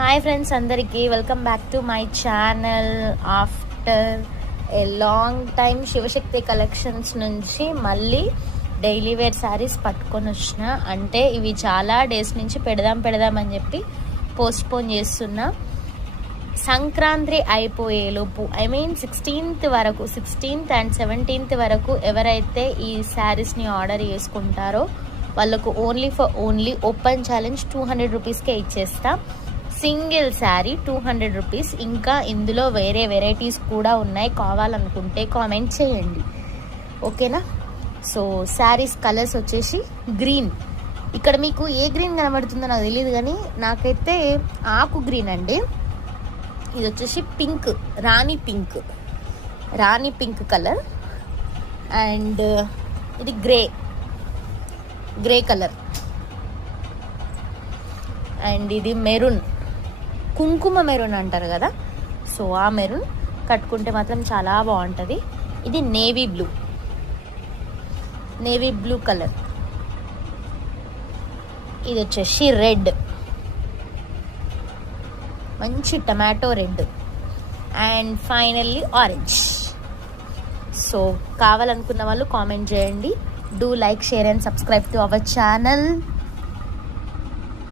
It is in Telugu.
హాయ్ ఫ్రెండ్స్, అందరికీ welcome back to my channel. After a long time Shivashakti collections నుంచి మళ్ళీ డైలీ వేర్ శారీస్ పట్టుకొని వచ్చిన. అంటే ఇవి చాలా డేస్ నుంచి పెడదామని చెప్పి పోస్ట్పోన్ చేస్తున్నా. Sankranti అయిపోయేలోపు mean 16th and 17th వరకు ఎవరైతే ఈ శారీస్ని ఆర్డర్ చేసుకుంటారో వాళ్ళకు ఓన్లీ ఓపెన్ ఛాలెంజ్ 200 రూపీస్కే ఇచ్చేస్తా. Single sari 200 rupees. ఇంకా ఇందులో వేరే వెరైటీస్ కూడా ఉన్నాయి, కావాలనుకుంటే కామెంట్ చేయండి, ఓకేనా? సో శారీస్ కలర్స్ వచ్చేసి గ్రీన్. ఇక్కడ మీకు ఏ గ్రీన్ కనబడుతుందో నాకు తెలియదు, కానీ నాకైతే ఆకు గ్రీన్ అండి. ఇది వచ్చేసి pink, Rani pink colour. And ఇది గ్రే కలర్. అండ్ ఇది మెరూన్, కుంకుమ మెరూన్ అంటారు కదా, సో ఆ మెరూన్ కట్టుకుంటే మాత్రం చాలా బాగుంటుంది. ఇది నేవీ బ్లూ కలర్. ఇది వచ్చేసి రెడ్, మంచి tomato red. And finally orange. So కావాలనుకున్న వాళ్ళు కామెంట్ చేయండి. Do like, share and subscribe to our channel.